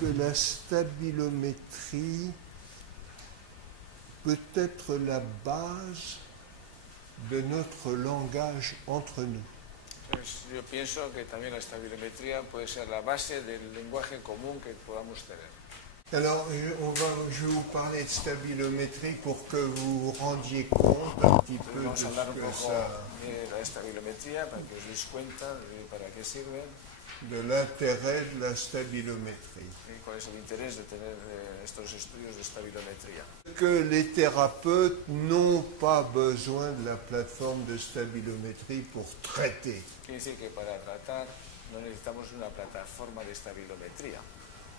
que la stabilométrie peut être la base de notre langage entre nous. Entonces, yo pienso que también la estabilometría puede ser la base del lenguaje común que podamos tener. Alors, je vais vous parler de stabilométrie pour que vous vous rendiez compte un petit peu de Vamos a hablar un ce que poco ça, de la estabilometría para que os deis cuenta de para qué sirve de l'intérêt de la stabilométrie. y cuál es el interés de tener estos estudios de estabilometría. Que les thérapeutes n'ont pas besoin de la plateforme de stabilométrie pour traiter. Quiere decir que para tratar no necesitamos una plataforma de estabilometría.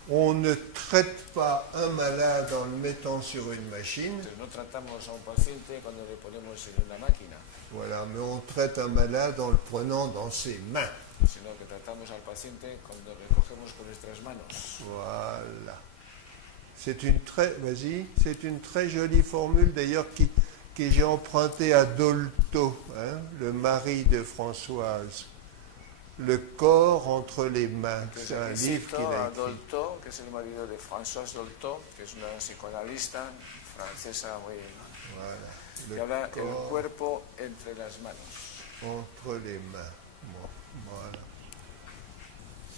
On ne traite pas un malade en le mettant sur une machine, Entonces, no tratamos a un paciente cuando le ponemos en una máquina, voilà, mais on traite un malade en le prenant dans ses mains. sino que tratamos al paciente cuando le cogemos con nuestras manos. Voilà. C'est une très jolie formule d'ailleurs que j'ai empruntée à Dolto, hein, le mari de Françoise. Le corps entre les mains. C'est un livre qu'il a a écrit. Dolto, que es el marido de Françoise Dolto, que es una psicoanalista francesa muy, Voilà. que Le habla el corps cuerpo entre las manos. entre les mains. Bon, voilà.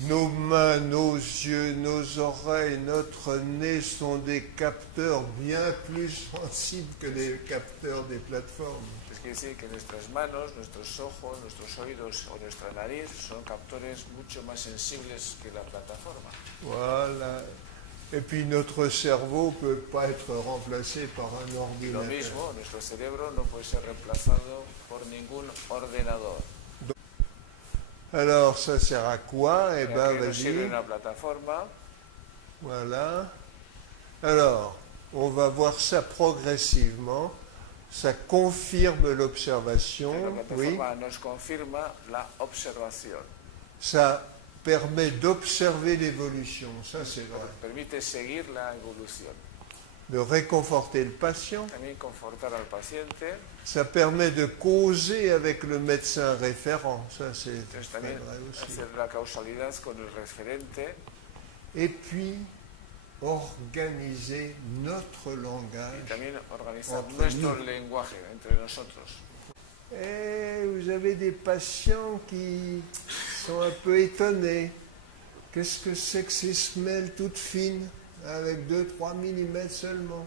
Nos mains, nos yeux, nos oreilles, notre nez sont des capteurs bien plus sensibles que les capteurs des plateformes. Es quiere decir que nuestras manos, nuestros ojos, nuestros oídos o nuestra nariz son captores mucho más sensibles que la plataforma. Voilà. Et puis notre cerveau ne peut pas être remplacé par un Lo ordinateur. mismo, nuestro cerebro no puede ser reemplazado por ningún ordenador. Alors ça sert à quoi? Eh ¿Para bien, qué nos sirve vas-y. una plataforma? Voilà. Alors, on va voir ça progressivement. Ça confirme l'observation, La oui. plataforma nos confirma la observación. Ça permet d'observer l'évolution, ça c'est vrai. Permite seguir la evolución. De réconforter le patient. También confortar al paciente. Ça permet de causer avec le médecin référent, ça c'est Entonces très también vrai aussi. hacer la causalidad con el referente. Et puis, organiser notre Y langage. también organizar Entre nuestro nous. lenguaje entre nosotros. Et vous avez des patients qui sont un peu étonnés. Qu'est-ce que c'est que ces semelles toutes fines, avec 2-3 mm seulement?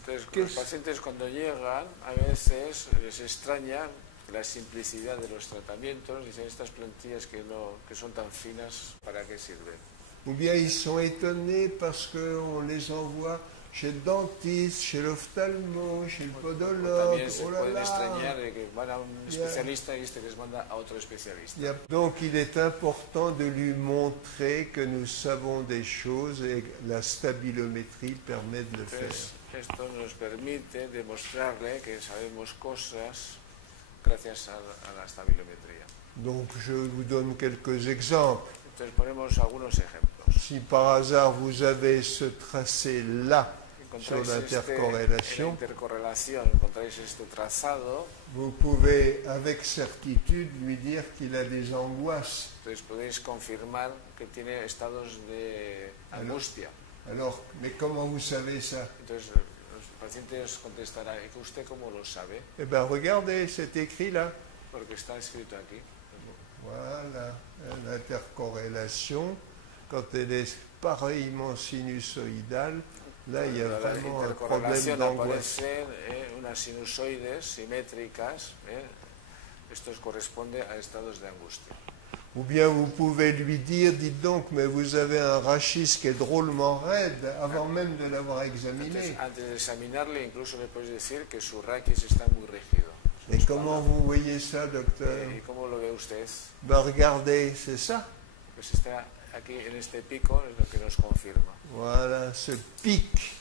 Entonces, ¿Qué los es? pacientes cuando llegan, a veces les extraña la simplicidad de los tratamientos. Dicen, estas plantillas que son tan finas, ¿para qué sirven? Ou bien ils sont étonnés parce qu'on les envoie chez le dentiste, chez l'ophtalmo, chez le podologue. También se Oh là pueden là. extrañar de que van a un Ya. especialista y este les manda a otro especialista. Donc il est important de lui montrer que nous savons des choses et la stabilométrie permet de le faire. Entonces, esto nos permite demostrarle que sabemos cosas gracias a la estabilometría. Donc je vous donne quelques exemples. Entonces ponemos algunos ejemplos. Si par hasard vous avez ce tracé-là sur Encontráis en la l'intercorrélation, intercorrelación, encontráis este trazado, vous pouvez avec certitude lui dire qu'il a des angoisses. entonces podéis confirmar que tiene estados de angustia. Alors, mais comment vous savez ça? Entonces los pacientes contestarán, ¿y que usted cómo lo sabe? Eh bien, regardez, c'est écrit là. Porque está escrito aquí. Voilà, l'intercorrélation, quand elle est pareillement sinusoïdale, là, il y a La vraiment un problème intercorrelación d'angoisse. aparecen unas sinusoides simétricas. Esto corresponde a estados de angustia. Ou bien vous pouvez lui dire, dites donc, mais vous avez un rachis qui est drôlement raide, avant même de l'avoir examiné. Entonces, antes de examinarle, incluso le puedes decir que su raquis está muy rígido. Et comment vous voyez ça, docteur? ¿Y cómo lo ve usted? Ben regardez, c'est ça. Pues está aquí en este pico, es lo que nos confirma. Voilà, ce pic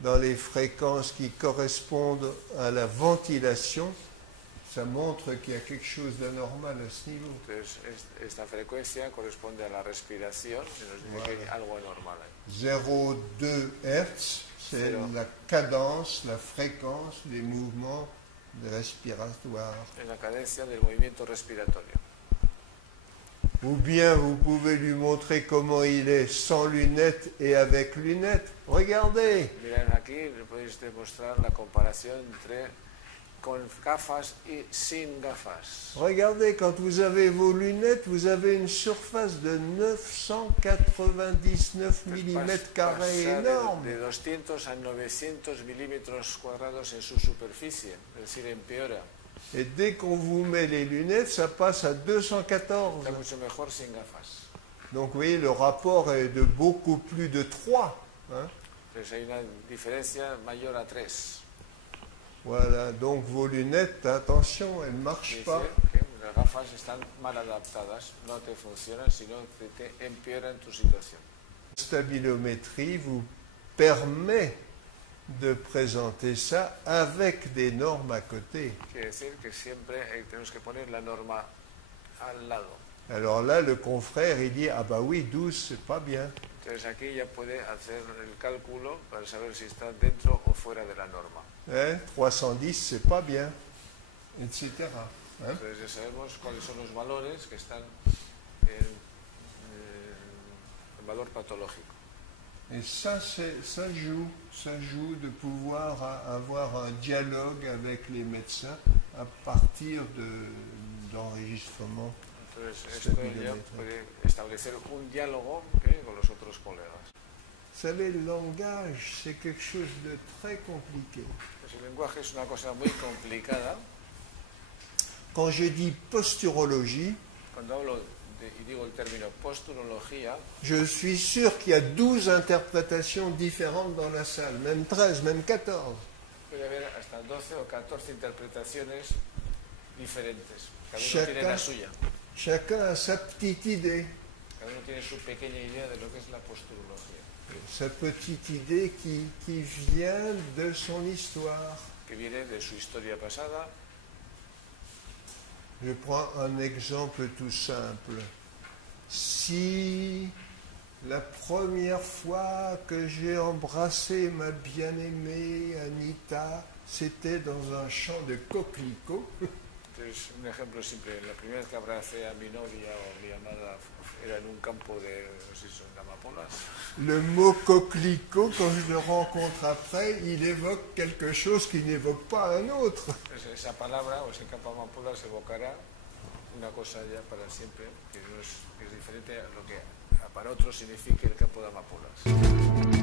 dans les fréquences qui correspondent à la ventilation, ça montre qu'il y a quelque chose d'anormal à ce niveau. Entonces, esta frecuencia corresponde a la respiración y nos dice que hay algo anormal ahí. 0,2 Hz, c'est Zéro. la cadence, la fréquence des mouvements respiratoires. En la cadencia del movimiento respiratorio. Ou bien vous pouvez lui montrer comment il est sans lunettes et avec lunettes. Regardez. Miren aquí, le podéis demostrar la comparación entre con gafas y sin gafas. Regardez, quand vous avez vos lunettes, vous avez une surface de 999 mm carrés énorme. De 200 a 900 milímetros cuadrados en su superficie, es decir, empeora. Et dès qu'on vous met les lunettes, ça passe à 214. Está mucho mejor sin gafas. Donc vous voyez, le rapport est de beaucoup plus de 3. Hein. Entonces hay una diferencia mayor a 3. Voilà, donc vos lunettes, attention, elles ne marchent Dice pas. que las gafas están mal adaptadas, no te funcionan, sino que te empeoran tu situación. La stabilométrie vous permet de présenter ça avec des normes à côté. Quiere decir que siempre tenemos que poner la norma al lado. Alors là, le confrère, il dit, ah bah oui, 12, c'est pas bien. Entonces aquí ya puede hacer el cálculo para saber si está dentro o fuera de la norma. Hein, 310, c'est pas bien, etc. Hein. Entonces ya sabemos cuáles son los valores que están en valor patológico. Et ça joue de pouvoir avoir un dialogue avec les médecins à partir d'enregistrements. Entonces esto ya puede establecer un diálogo con los otros colegas. Vous savez, le langage, c'est quelque chose de très compliqué. Pues el lenguaje es una cosa muy complicada. Quand je dis posturologie, Cuando hablo y digo el término posturología, je suis sûr qu'il y a 12 interprétations différentes dans la salle, même 13, même 14. puede haber hasta 12 o 14 interpretaciones diferentes. Cada uno tiene la suya. Chacun a sa petite idée, Cada uno tiene su pequeña idea de lo que es la posturología. sa petite idée qui vient de son histoire. Que viene de su historia pasada. Je prends un exemple tout simple. Si la première fois que j'ai embrassé ma bien-aimée Anita, c'était dans un champ de coquelicots, Entonces, un ejemplo simple. La primera vez que abracé a mi novia o mi amada era en un campo de, no sé si son amapolas. le mot coquelicot, quand je le rencontre après, il évoque quelque chose qui n'évoque pas un autre. Entonces, esa palabra o ese campo de amapolas evocará una cosa ya para siempre que, no es, que es diferente a lo que para otros significa el campo de amapolas.